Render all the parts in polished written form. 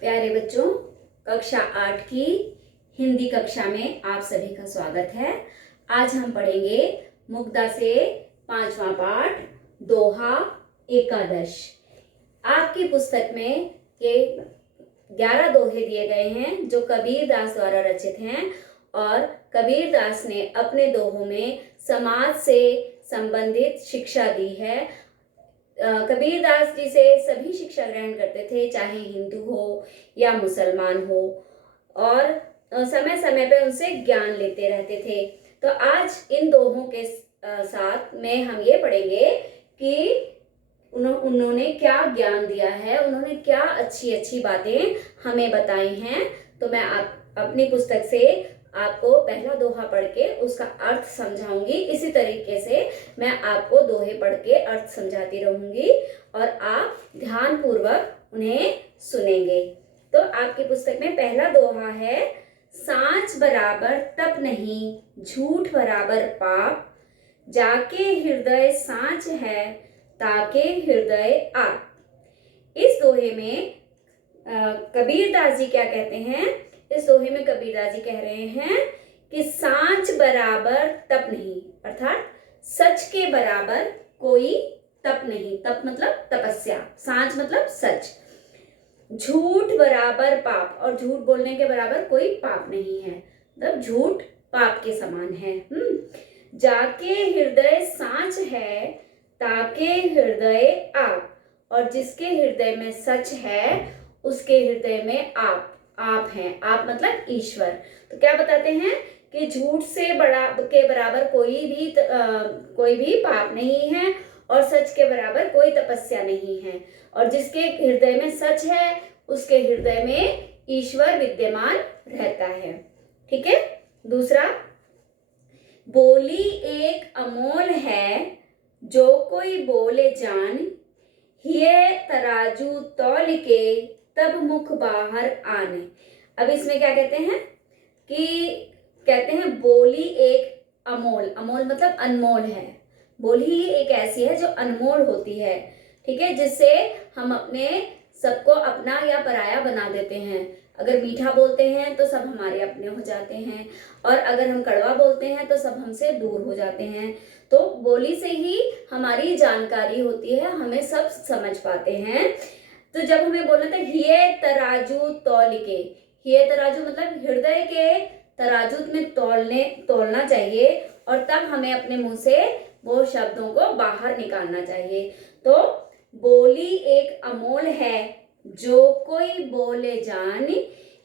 प्यारे बच्चों, कक्षा 8 की हिंदी कक्षा में आप सभी का स्वागत है। आज हम पढ़ेंगे मुग्धा से 5वां पाठ दोहा एकादश। आपकी पुस्तक में ये 11 दोहे दिए गए हैं जो कबीर दास द्वारा रचित हैं और कबीर दास ने अपने दोहों में समाज से संबंधित शिक्षा दी है। कबीर दास जी से सभी शिक्षा ग्रहण करते थे, चाहे हिंदू हो या मुसलमान हो, और समय समय पे उनसे ज्ञान लेते रहते थे। तो आज इन दोहों के साथ में हम ये पढ़ेंगे कि उन्होंने क्या ज्ञान दिया है, उन्होंने क्या अच्छी अच्छी बातें हमें बताई हैं। तो मैं अपनी पुस्तक से आपको पहला दोहा पढ़ के उसका अर्थ समझाऊंगी। इसी तरीके से मैं आपको दोहे पढ़ के अर्थ समझाती रहूंगी और आप ध्यान पूर्वक उन्हें सुनेंगे। तो आपकी पुस्तक में पहला दोहा है, सांच बराबर तप नहीं, झूठ बराबर पाप, जाके हृदय सांच है, ताके हृदय आप। इस दोहे में कबीर दास जी क्या कहते हैं? इस दोहे में कबीर दास जी कह रहे हैं कि सांच बराबर तप नहीं, अर्थात सच के बराबर कोई तप नहीं। तप मतलब तपस्या, सांच मतलब सच। झूठ बराबर पाप, और झूठ बोलने के बराबर कोई पाप नहीं है, मतलब झूठ पाप के समान है। जाके हृदय सांच है, ताके हृदय आप, और जिसके हृदय में सच है उसके हृदय में आप हैं। आप मतलब ईश्वर। तो क्या बताते हैं कि झूठ से के बराबर कोई भी पाप नहीं है और सच के बराबर कोई तपस्या नहीं है, और जिसके हृदय में सच है उसके हृदय में ईश्वर विद्यमान रहता है। ठीक है। दूसरा, बोली एक अमोल है, जो कोई बोले जान, हिये तराजू तौल के, तब मुख बाहर आने। अब इसमें क्या कहते हैं कि कहते हैं बोली एक अमोल, अमोल मतलब अनमोल है। बोली ही एक ऐसी है जो अनमोल होती है, ठीक है, जिससे हम अपने सबको अपना या पराया बना देते हैं। अगर मीठा बोलते हैं तो सब हमारे अपने हो जाते हैं, और अगर हम कड़वा बोलते हैं तो सब हमसे दूर हो जाते हैं। तो बोली से ही हमारी जानकारी होती है, हमें सब समझ पाते हैं। तो जब हमें बोलना था हिये तराजू तौल के, हिये तराजू मतलब हृदय के तराजू में तोलना चाहिए, और तब हमें अपने मुंह से वो शब्दों को बाहर निकालना चाहिए। तो बोली एक अमोल है, जो कोई बोले जान,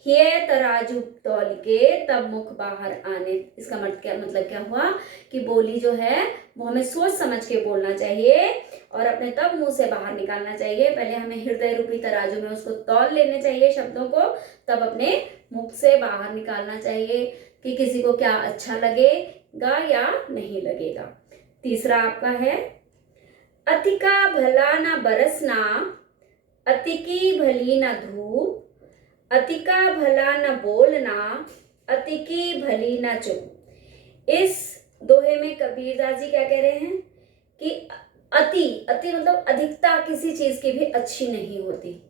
हिये तराजू तौल के, तब मुख बाहर आने। इसका मतलब क्या हुआ कि बोली जो है वो हमें सोच समझ के बोलना चाहिए और अपने तब मुंह से बाहर निकालना चाहिए। पहले हमें हृदय रूपी तराजू में उसको तौल लेने चाहिए शब्दों को, तब अपने मुख से बाहर निकालना चाहिए कि किसी को क्या अच्छा लगेगा या नहीं लगेगा। तीसरा आपका है, अति का भला न बरसना, अति की भली न धूप, अति का भला न बोलना, अति की भली न चुप। इस दोहे में कबीर दास जी क्या कह रहे हैं कि अति मतलब अधिकता किसी चीज की भी अच्छी नहीं होती,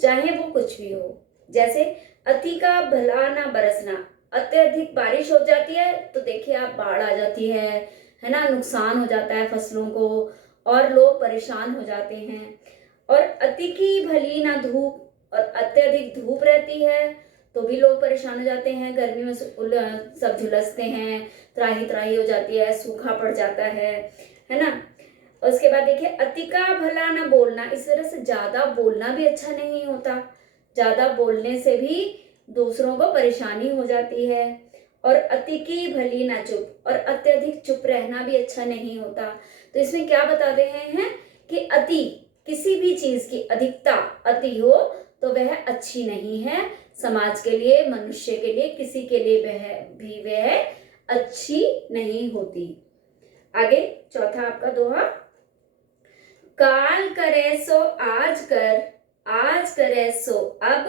चाहे वो कुछ भी हो। जैसे अति का भला ना बरसना, अत्यधिक बारिश हो जाती है तो देखिए आप बाढ़ आ जाती है ना, नुकसान हो जाता है फसलों को और लोग परेशान हो जाते हैं। और अति की भली ना धूप, और अत्यधिक धूप रहती है तो भी लोग परेशान हो जाते हैं, गर्मी में सब झुलसते हैं, त्राही त्राही हो जाती है, सूखा पड़ जाता है ना। उसके बाद देखिए, अति का भला न बोलना, इस तरह से ज्यादा बोलना भी अच्छा नहीं होता, ज्यादा बोलने से भी दूसरों को परेशानी हो जाती है। और अति की भली ना चुप, और अत्यधिक चुप रहना भी अच्छा नहीं होता। तो इसमें क्या बता रहे हैं कि अति, किसी भी चीज की अधिकता अति हो तो वह अच्छी नहीं है, समाज के लिए, मनुष्य के लिए, किसी के लिए वह अच्छी नहीं होती। आगे चौथा आपका दोहा, काल करे सो आज कर, आज करे सो अब,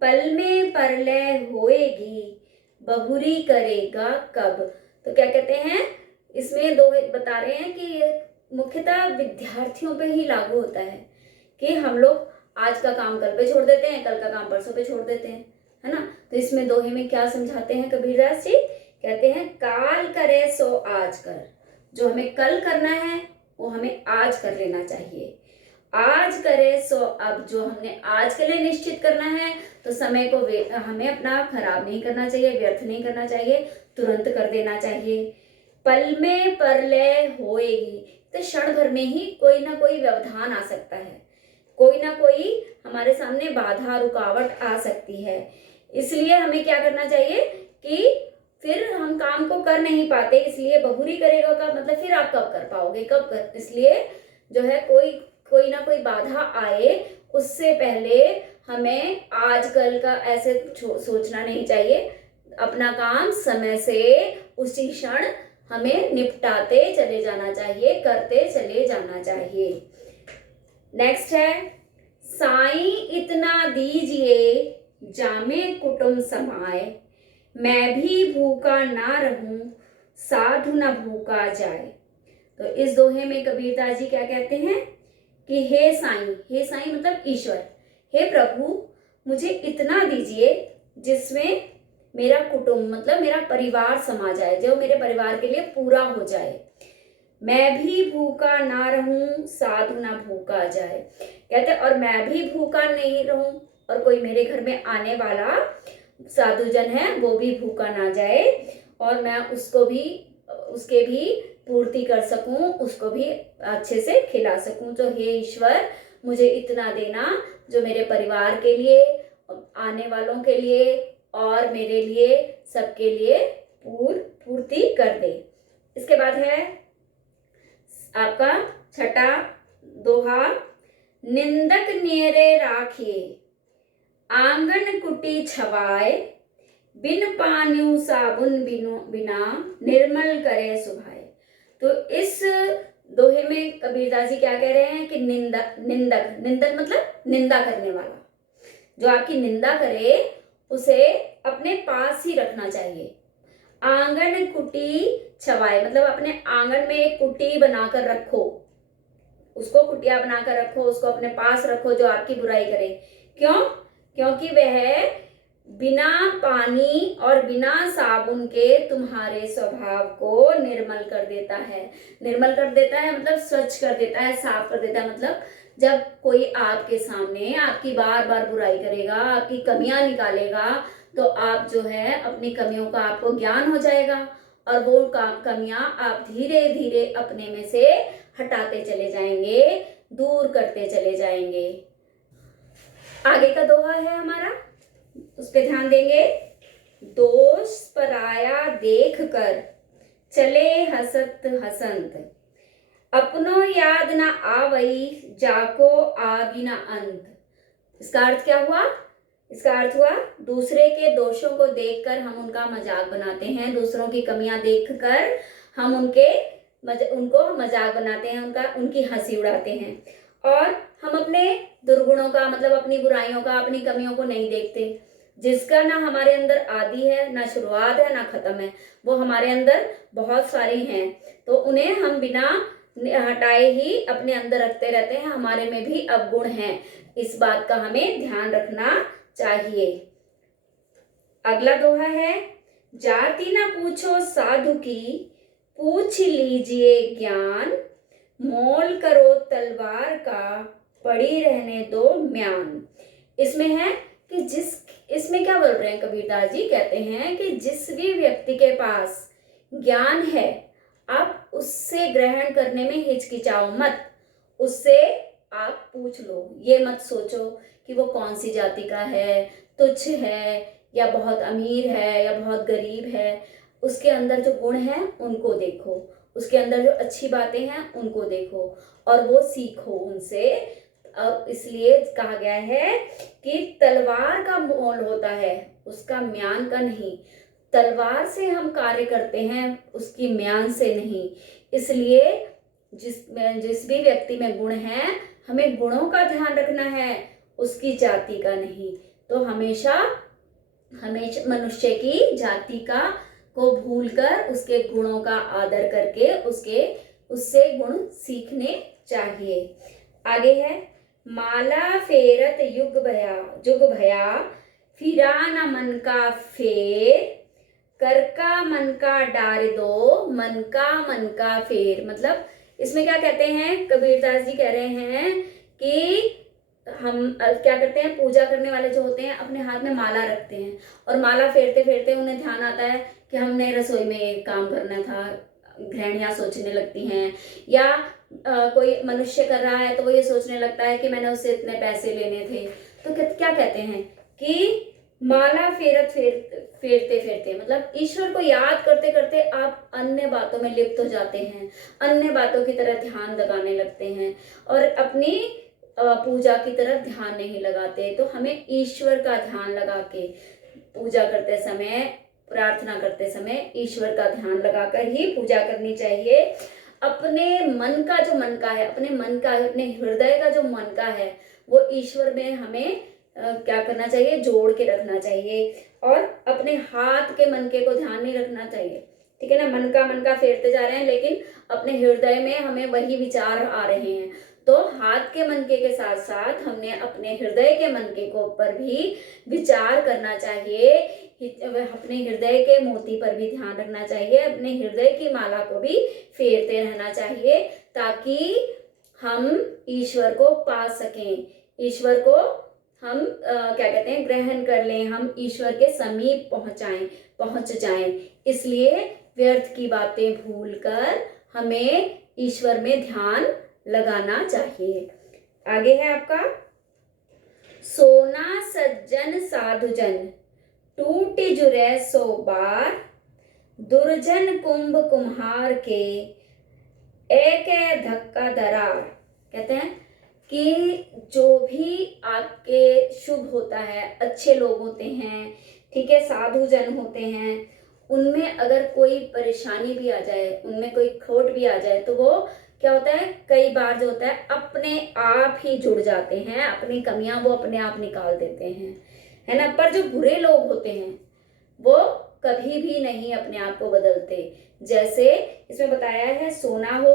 पल में परलय होएगी, बहुरी करेगा कब। तो क्या कहते हैं, इसमें दो बता रहे हैं कि ये मुख्यतः विद्यार्थियों पे ही लागू होता है कि हम लोग आज का काम कल पे छोड़ देते हैं, कल का काम परसों पे छोड़ देते हैं, है ना। तो इसमें दोहे में क्या समझाते हैं कबीरदास जी, कहते हैं काल करे सो आज कर। जो हमें कल करना है वो हमें आज कर लेना चाहिए। आज करे सो अब, जो हमने आज के लिए निश्चित करना है तो समय को हमें अपना खराब नहीं करना चाहिए, व्यर्थ नहीं करना चाहिए, तुरंत कर देना चाहिए। पल में परलय होएगी, तो क्षण भर में ही कोई ना कोई व्यवधान आ सकता है, कोई ना कोई हमारे सामने बाधा रुकावट आ सकती है। इसलिए हमें क्या करना चाहिए कि फिर हम काम को कर नहीं पाते, इसलिए बहुरी करेगा का मतलब फिर आप कब कर पाओगे, कब कर, इसलिए जो है कोई ना कोई बाधा आए उससे पहले हमें आजकल का ऐसे सोचना नहीं चाहिए। अपना काम समय से उसी क्षण हमें निपटाते चले जाना चाहिए, करते चले जाना चाहिए। नेक्स्ट है, साईं इतना दीजिए जामे कुटुंब समाए, मैं भी भूखा ना रहूं साधु न भूखा जाए। तो इस दोहे में कबीरदास जी क्या कहते हैं कि हे साईं मतलब ईश्वर, हे प्रभु मुझे इतना दीजिए जिसमें मेरा कुटुंब मतलब मेरा परिवार समा जाए, जो मेरे परिवार के लिए पूरा हो जाए। मैं भी भूखा ना रहूं साधु ना भूखा जाए, कहते और मैं भी भूखा नहीं रहूं और कोई मेरे घर में आने वाला साधुजन है वो भी भूखा ना जाए, और मैं उसके भी पूर्ति कर सकूं, उसको भी अच्छे से खिला सकूं। तो हे ईश्वर मुझे इतना देना जो मेरे परिवार के लिए, आने वालों के लिए और मेरे लिए, सबके लिए पूर्ति कर दे। इसके बाद है आपका छठा दोहा, निंदक नेरे राखिए आंगन कुटी छवाए, बिन पान्यू साबुन बिना निर्मल करे सुभाए। तो इस दोहे में कबीरदास जी क्या कह रहे हैं कि निंदक मतलब निंदा करने वाला, जो आपकी निंदा करे उसे अपने पास ही रखना चाहिए। आंगन कुटी छवाए मतलब अपने आंगन में एक कुटी बनाकर रखो, उसको कुटिया बनाकर रखो, उसको अपने पास रखो जो आपकी बुराई करे। क्यों? क्योंकि वह बिना पानी और बिना साबुन के तुम्हारे स्वभाव को निर्मल कर देता है। निर्मल कर देता है मतलब स्वच्छ कर देता है, साफ कर देता है। मतलब जब कोई आपके सामने आपकी बार बार बुराई करेगा, आपकी कमियां निकालेगा, तो आप जो है अपनी कमियों का आपको ज्ञान हो जाएगा और वो कमियां आप धीरे धीरे अपने में से हटाते चले जाएंगे, दूर करते चले जाएंगे। आगे का दोहा है हमारा, उस पे ध्यान देंगे। दोष पराया देख कर चले हसत हसंत, अपनो याद ना आवई जाको आगिना अंत। इसका अर्थ क्या हुआ? इसका अर्थ हुआ दूसरे के दोषों को देखकर हम उनका मजाक बनाते हैं, दूसरों की कमियां देखकर हम उनको मजाक बनाते हैं, उनकी हंसी उड़ाते हैं, और हम अपने दुर्गुणों का मतलब अपनी बुराइयों का, अपनी कमियों को नहीं देखते। जिसका ना हमारे अंदर आदि है, ना शुरुआत है, ना खत्म है, वो हमारे अंदर बहुत सारी हैं, तो उन्हें हम बिना हटाए ही अपने अंदर रखते रहते हैं। हमारे में भी अवगुण हैं, इस बात का हमें ध्यान रखना चाहिए। अगला दोहा है, जाति ना पूछो साधु की पूछ लीजिए ज्ञान, मोल करो तलवार का पड़ी रहने दो म्यान। इसमें है कि इसमें क्या बोल रहे हैं कबीरदास जी? कहते हैं कि जिस भी व्यक्ति के पास ज्ञान है आप उससे ग्रहण करने में हिचकिचाओ मत, उससे आप पूछ लो। ये मत सोचो कि वो कौन सी जाति का है, तुच्छ है या बहुत अमीर है या बहुत गरीब है। उसके अंदर जो गुण है उनको देखो, उसके अंदर जो अच्छी बातें हैं उनको देखो और वो सीखो उनसे। अब इसलिए कहा गया है कि तलवार का मोल होता है, उसका म्यान का नहीं। तलवार से हम कार्य करते हैं, उसकी म्यान से नहीं। इसलिए जिस भी व्यक्ति में गुण है हमें गुणों का ध्यान रखना है, उसकी जाति का नहीं। तो हमेशा मनुष्य की जाति को भूलकर उसके गुणों का आदर करके उससे गुण सीखने चाहिए। आगे है, माला फेरत जुग भया, फिरा न मन का फेर, कर का मन का डार दो, मन का फेर। मतलब इसमें क्या कहते हैं, कबीरदास जी कह रहे हैं कि हम क्या करते हैं, पूजा करने वाले जो होते हैं अपने हाथ में माला रखते हैं और माला फेरते फेरते उन्हें ध्यान आता है कि हमने रसोई में एक काम करना था, गृहिणियां सोचने लगती हैं, या कोई मनुष्य कर रहा है तो वो ये सोचने लगता है कि मैंने उससे इतने पैसे लेने थे। तो क्या कहते हैं कि माला फेरते फेरते मतलब ईश्वर को याद करते करते आप अन्य बातों में लिप्त हो जाते हैं, अन्य बातों की तरह ध्यान लगाने लगते हैं और अपनी पूजा की तरफ ध्यान नहीं लगाते। तो हमें ईश्वर का ध्यान लगा के पूजा करते समय, प्रार्थना करते समय ईश्वर का ध्यान लगाकर ही पूजा करनी चाहिए। अपने मन का जो मन का है, अपने हृदय का जो मन का है वो ईश्वर में हमें क्या करना चाहिए, जोड़ के रखना चाहिए और अपने हाथ के मनके को ध्यान नहीं रखना चाहिए। ठीक है ना, मन का फेरते जा रहे हैं लेकिन अपने हृदय में हमें वही विचार आ रहे हैं। तो हाथ के मनके के साथ साथ हमने अपने हृदय के मनके को पर भी विचार करना चाहिए, अपने हृदय के मोती पर भी ध्यान रखना चाहिए, अपने हृदय की माला को भी फेरते रहना चाहिए ताकि हम ईश्वर को पा सकें, ईश्वर को हम क्या कहते हैं, ग्रहण कर लें, हम ईश्वर के समीप पहुंच जाएं। इसलिए व्यर्थ की बातें भूलकर हमें ईश्वर में ध्यान लगाना चाहिए। आगे है आपका, सोना सज्जन साधुजन, टूटी जुरै सो बार, दुर्जन कुंभ कुम्हार के, एक धक्का दरार। कहते हैं कि जो भी आपके शुभ होता है, अच्छे लोग होते हैं, ठीक है, साधु जन होते हैं, उनमें अगर कोई परेशानी भी आ जाए, उनमें कोई खोट भी आ जाए तो वो क्या होता है, कई बार जो होता है अपने आप ही जुड़ जाते हैं, अपनी कमियां वो अपने आप निकाल देते हैं, है ना। पर जो बुरे लोग होते हैं वो कभी भी नहीं अपने आप को बदलते। जैसे इसमें बताया है, सोना हो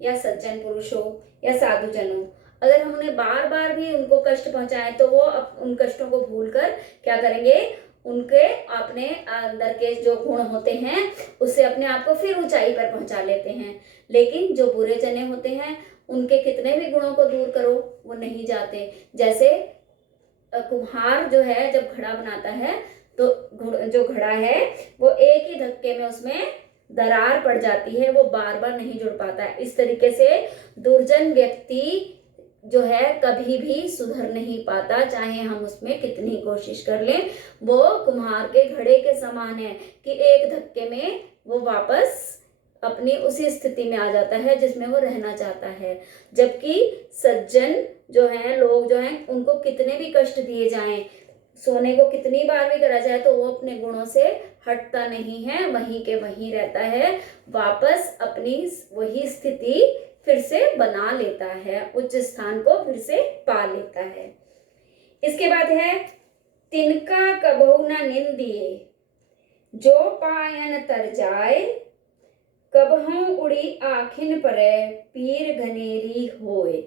या सज्जन पुरुष हो या साधु जन हो, अगर हम उन्हें बार बार भी उनको कष्ट पहुंचाएं तो वो उन कष्टों को भूलकर क्या करेंगे, उनके अपने अंदर के जो गुण होते हैं उससे अपने आप को फिर ऊंचाई पर पहुंचा लेते हैं। लेकिन जो बुरे जने होते हैं उनके कितने भी गुणों को दूर करो वो नहीं जाते। जैसे कुम्हार जो है जब घड़ा बनाता है तो जो घड़ा है वो एक ही धक्के में उसमें दरार पड़ जाती है, वो बार बार नहीं जुड़ पाता है। इस तरीके से दुर्जन व्यक्ति जो है कभी भी सुधर नहीं पाता, चाहे हम उसमें कितनी कोशिश कर लें। वो कुम्हार के घड़े के समान है कि एक धक्के में वो वापस अपनी उसी स्थिति में आ जाता है जिसमें वो रहना चाहता है। जबकि सज्जन जो हैं, लोग जो हैं, उनको कितने भी कष्ट दिए जाएं, सोने को कितनी बार भी करा जाए तो वो अपने गुणों से हटता नहीं है, वहीं के वहीं रहता है, वापस अपनी वही स्थिति फिर से बना लेता है, उच्च स्थान को फिर से पा लेता है। इसके बाद है, तिनका कबहु न निंदिए, जो पायन तर जाए, कबहु उड़ी आखिन परे, पीर घनेरी होए।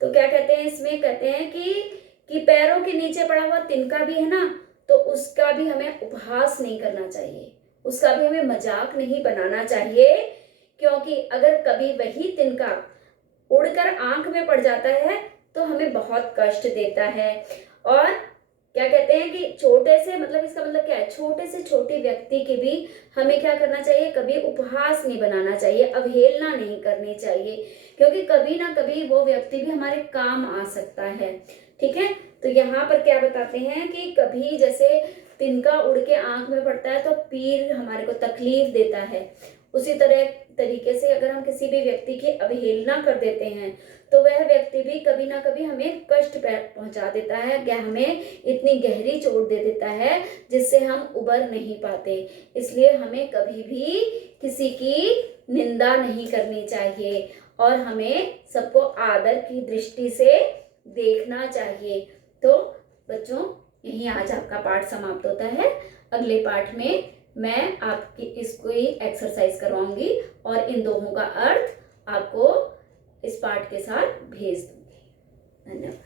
तो क्या कहते हैं इसमें, कहते हैं कि पैरों के नीचे पड़ा हुआ तिनका भी है ना, तो उसका भी हमें उपहास नहीं करना चाहिए, उसका भी हमें मजाक नहीं बनाना चाहिए, क्योंकि अगर कभी वही तिनका उड़कर आंख में पड़ जाता है तो हमें बहुत कष्ट देता है। और क्या कहते हैं कि छोटे से मतलब इसका मतलब क्या है, छोटे से छोटे व्यक्ति की भी हमें क्या करना चाहिए, कभी उपहास नहीं बनाना चाहिए, अवहेलना नहीं करनी चाहिए, क्योंकि कभी ना कभी वो व्यक्ति भी हमारे काम आ सकता है। ठीक है, तो यहाँ पर क्या बताते हैं कि कभी जैसे तिनका उड़ के आंख में पड़ता है तो पीर हमारे को तकलीफ देता है, उसी तरीके से अगर हम किसी भी व्यक्ति की अवहेलना कर देते हैं तो वह व्यक्ति भी कभी ना कभी हमें कष्ट पहुंचा देता है, क्या हमें इतनी गहरी चोट दे देता है जिससे हम उबर नहीं पाते। इसलिए हमें कभी भी किसी की निंदा नहीं करनी चाहिए और हमें सबको आदर की दृष्टि से देखना चाहिए। तो बच्चों, यही आज आपका पाठ समाप्त होता है। अगले पाठ में मैं आपकी इसको ही एक्सरसाइज करवाऊंगी और इन दोनों का अर्थ आपको इस पाठ के साथ भेज दूंगी। धन्यवाद।